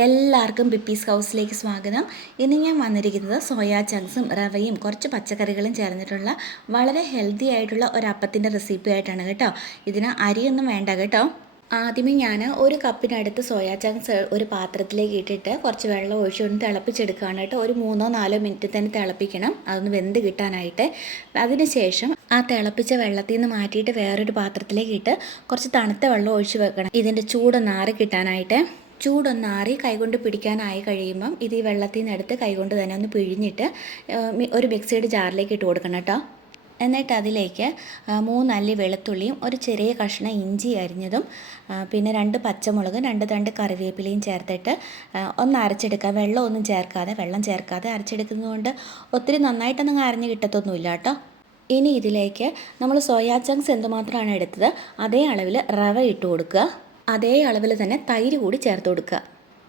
എല്ലാവർക്കും ബിപ്പീസ് ഹൗസിലേക്ക് സ്വാഗതം. ഇന്ന് ഞാൻ വന്നിരിക്കുന്നത് സോയാ ചങ്ക്സും റവയും കുറച്ച് പച്ചക്കറികളും ചേർന്നിട്ടുള്ള വളരെ ഹെൽത്തി ആയിട്ടുള്ള ഒരു അപ്പത്തിൻ്റെ റെസിപ്പി ആയിട്ടാണ് കേട്ടോ. ഇതിന് അരിയൊന്നും വേണ്ട കേട്ടോ. ആദ്യമേ ഞാൻ ഒരു കപ്പിനടുത്ത് സോയാ ചങ്ക്സ് ഒരു പാത്രത്തിലേക്ക് ഇട്ടിട്ട് കുറച്ച് വെള്ളം ഒഴിച്ചുകൊണ്ട് തിളപ്പിച്ചെടുക്കുകയാണ് കേട്ടോ. ഒരു 3-4 മിനിറ്റ് തന്നെ തിളപ്പിക്കണം, അതൊന്ന് വെന്ത് കിട്ടാനായിട്ട്. അതിനുശേഷം ആ തിളപ്പിച്ച വെള്ളത്തിൽ നിന്ന് മാറ്റിയിട്ട് വേറൊരു പാത്രത്തിലേക്ക് ഇട്ട് കുറച്ച് തണുത്ത വെള്ളം ഒഴിച്ച് വെക്കണം, ഇതിൻ്റെ ചൂടൊന്ന് ആറി കിട്ടാനായിട്ട്. ചൂടൊന്നാറി കൈകൊണ്ട് പിടിക്കാനായി കഴിയുമ്പം ഇത് ഈ വെള്ളത്തിൽ നിന്ന് എടുത്ത് കൈകൊണ്ട് തന്നെ ഒന്ന് പിഴിഞ്ഞിട്ട് ഒരു മിക്സിയുടെ ജാറിലേക്ക് ഇട്ട് കൊടുക്കണം കേട്ടോ. എന്നിട്ട് അതിലേക്ക് 3 അല്ലി വെളുത്തുള്ളിയും ഒരു ചെറിയ കഷ്ണം ഇഞ്ചി അരിഞ്ഞതും പിന്നെ 2 പച്ചമുളക് 2 തണ്ട് കറിവേപ്പിലയും ചേർത്തിട്ട് ഒന്ന് അരച്ചെടുക്കുക. വെള്ളം ചേർക്കാതെ അരച്ചെടുക്കുന്നതുകൊണ്ട് ഒത്തിരി നന്നായിട്ടൊന്നും അരഞ്ഞ് കിട്ടത്തൊന്നുമില്ല കേട്ടോ. ഇനി ഇതിലേക്ക് നമ്മൾ സോയാ ചങ്ക്സ് എന്തുമാത്രമാണ് എടുത്തത് അതേ അളവിൽ റവ ഇട്ട് കൊടുക്കുക. അതേ അളവിൽ തന്നെ തൈര് കൂടി ചേർത്ത് കൊടുക്കുക.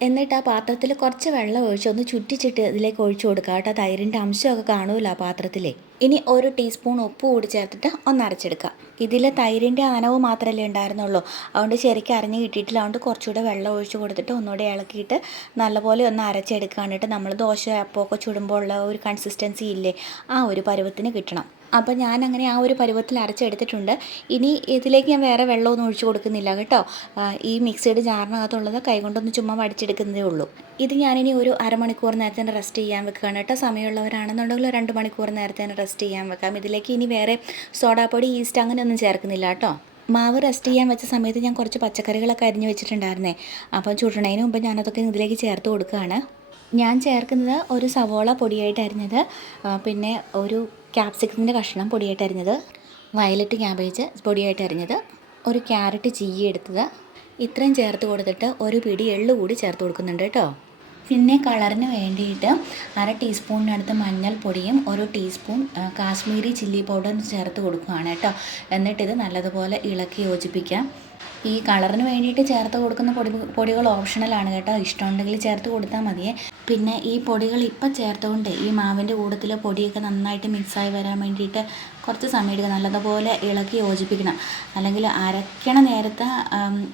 എന്നിട്ട് ആ പാത്രത്തിൽ കുറച്ച് വെള്ളം ഒഴിച്ച് ഒന്ന് ചുറ്റിച്ചിട്ട് ഇതിലേക്ക് ഒഴിച്ചു കൊടുക്കുക കേട്ടോ. തൈരിൻ്റെ അംശമൊക്കെ കാണുമല്ലോ ആ പാത്രത്തിലെ. ഇനി 1 ടീസ്പൂൺ ഉപ്പ് കൂടി ചേർത്തിട്ട് ഒന്ന് അരച്ചെടുക്കുക. ഇതിൽ തൈരിൻ്റെ നനവ് മാത്രമല്ലേ ഉണ്ടായിരുന്നുള്ളൂ, അതുകൊണ്ട് ശരിക്കും അരഞ്ഞ് കിട്ടിയിട്ടില്ല. അതുകൊണ്ട് കുറച്ചുകൂടെ വെള്ളം ഒഴിച്ച് കൊടുത്തിട്ട് ഒന്നുകൂടെ ഇളക്കിയിട്ട് നല്ലപോലെ ഒന്ന് അരച്ചെടുക്കാനായിട്ട് നമ്മൾ ദോശ അപ്പമൊക്കെ ചുടുമ്പോൾ ഉള്ള ഒരു കൺസിസ്റ്റൻസി ഇല്ലേ, ആ ഒരു പരുവത്തിന് കിട്ടണം. അപ്പോൾ ഞാനങ്ങനെ ആ ഒരു പരുവത്തിൽ അരച്ചെടുത്തിട്ടുണ്ട്. ഇനി ഇതിലേക്ക് ഞാൻ വേറെ വെള്ളമൊന്നും ഒഴിച്ച് കൊടുക്കുന്നില്ല കേട്ടോ. ഈ മിക്സിയുടെ ജാറിനകത്തുള്ളത് കൈകൊണ്ടൊന്ന് ചുമ്മാ വടിച്ചെടുക്കുന്നതേ ഉള്ളൂ. ഇത് ഞാനിനി ഒരു അരമണിക്കൂർ നേരത്തെ റെസ്റ്റ് ചെയ്യാൻ വെക്കുകയാണ് കേട്ടോ. സമയമുള്ളവരാണെന്നുണ്ടെങ്കിൽ 2 മണിക്കൂർ നേരത്തെ റെസ്റ്റ് ചെയ്യാൻ വെക്കാം. ഇതിലേക്ക് ഇനി വേറെ സോഡാപ്പൊടി, ഈസ്റ്റ് അങ്ങനെയൊന്നും ചേർക്കുന്നില്ല കേട്ടോ. മാവ് റെസ്റ്റ് ചെയ്യാൻ വെച്ച സമയത്ത് ഞാൻ കുറച്ച് പച്ചക്കറികളൊക്കെ അരിഞ്ഞ് വെച്ചിട്ടുണ്ടായിരുന്നേ. അപ്പം ചുടണതിന് മുമ്പ് ഞാനതൊക്കെ ഇതിലേക്ക് ചേർത്ത് കൊടുക്കുകയാണ്. ഞാൻ ചേർക്കുന്നത് ഒരു സവോള പൊടിയായിട്ട് അരിഞ്ഞത്, പിന്നെ ഒരു ക്യാപ്സിക്കത്തിൻ്റെ കഷ്ണം പൊടിയായിട്ട് അരിഞ്ഞത്, വയലറ്റ് ക്യാബേജ് പൊടിയായിട്ട് അരിഞ്ഞത്, ഒരു ക്യാരറ്റ് ചീകി എടുത്തത്, ഇത്രയും ചേർത്ത് കൊടുത്തിട്ട് ഒരു പിടി എള്ള് കൂടി ചേർത്ത് കൊടുക്കുന്നുണ്ട് കേട്ടോ. പിന്നെ കളറിന് വേണ്ടിയിട്ട് 1/2 ടീസ്പൂണിനടുത്ത് മഞ്ഞൾപ്പൊടിയും 1 ടീസ്പൂൺ കാശ്മീരി ചില്ലി പൗഡറും ചേർത്ത് കൊടുക്കുകയാണ് കേട്ടോ. എന്നിട്ടിത് നല്ലതുപോലെ ഇളക്കി യോജിപ്പിക്കാം. ഈ കളറിന് വേണ്ടിയിട്ട് ചേർത്ത് കൊടുക്കുന്ന പൊടികൾ ഓപ്ഷണലാണ് കേട്ടോ. ഇഷ്ടമുണ്ടെങ്കിൽ ചേർത്ത് കൊടുത്താൽ മതിയേ. പിന്നെ ഈ പൊടികൾ ഇപ്പം ചേർത്തുകൊണ്ട് ഈ മാവിൻ്റെ കൂട്ടത്തിൽ പൊടിയൊക്കെ നന്നായിട്ട് മിക്സായി വരാൻ വേണ്ടിയിട്ട് കുറച്ച് സമയം എടുക്കുക. നല്ലതുപോലെ ഇളക്കി യോജിപ്പിക്കണം. അല്ലെങ്കിൽ അരയ്ക്കണ നേരത്തെ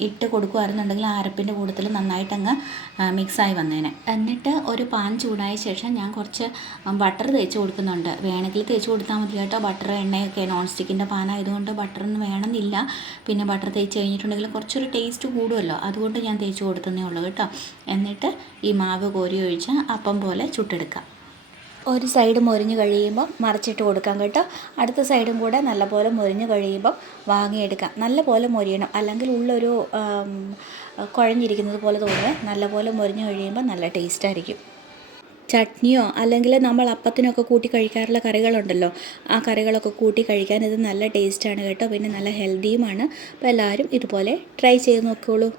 ഇട്ട് കൊടുക്കുമായിരുന്നുണ്ടെങ്കിൽ ആ അരപ്പിൻ്റെ കൂട്ടത്തിൽ നന്നായിട്ടങ്ങ് മിക്സായി വന്നേനെ. എന്നിട്ട് ഒരു പാൻ ചൂടായ ശേഷം ഞാൻ കുറച്ച് ബട്ടർ തേച്ച് കൊടുക്കുന്നുണ്ട്. വേണമെങ്കിൽ തേച്ച് കൊടുത്താൽ മതി കേട്ടോ. ബട്ടർ എണ്ണയൊക്കെ നോൺ സ്റ്റിക്കിൻ്റെ പാനായതുകൊണ്ട് ബട്ടറൊന്നും വേണമെന്നില്ല. പിന്നെ ബട്ടർ തേച്ച് കഴിഞ്ഞിട്ടുണ്ടെങ്കിൽ കുറച്ചൊരു ടേസ്റ്റ് കൂടുമല്ലോ, അതുകൊണ്ട് ഞാൻ തേച്ച് കൊടുത്തതേ ഉള്ളൂ കേട്ടോ. എന്നിട്ട് ഈ മാവ് കോരി ഒഴിച്ച് അപ്പം പോലെ ചുട്ടെടുക്കാം. ഒരു സൈഡ് മൊരിഞ്ഞ് കഴിയുമ്പോൾ മറിച്ചിട്ട് കൊടുക്കാം കേട്ടോ. അടുത്ത സൈഡും കൂടെ നല്ലപോലെ മൊരിഞ്ഞ് കഴിയുമ്പോൾ വാങ്ങിയെടുക്കാം. നല്ലപോലെ മൊരിയണം, അല്ലെങ്കിൽ ഉള്ളൊരു കുഴഞ്ഞിരിക്കുന്നത് പോലെ തോന്നുക. നല്ലപോലെ മൊരിഞ്ഞ് കഴിയുമ്പോൾ നല്ല ടേസ്റ്റായിരിക്കും. ചട്നിയോ അല്ലെങ്കിൽ നമ്മൾ അപ്പത്തിനൊക്കെ കൂട്ടി കഴിക്കാറുള്ള കറികളുണ്ടല്ലോ, ആ കറികളൊക്കെ കൂട്ടി കഴിക്കാൻ ഇത് നല്ല ടേസ്റ്റാണ് കേട്ടോ. പിന്നെ നല്ല ഹെൽത്തിയുമാണ്. അപ്പോൾ എല്ലാവരും ഇതുപോലെ ട്രൈ ചെയ്ത് നോക്കിക്കോളൂ.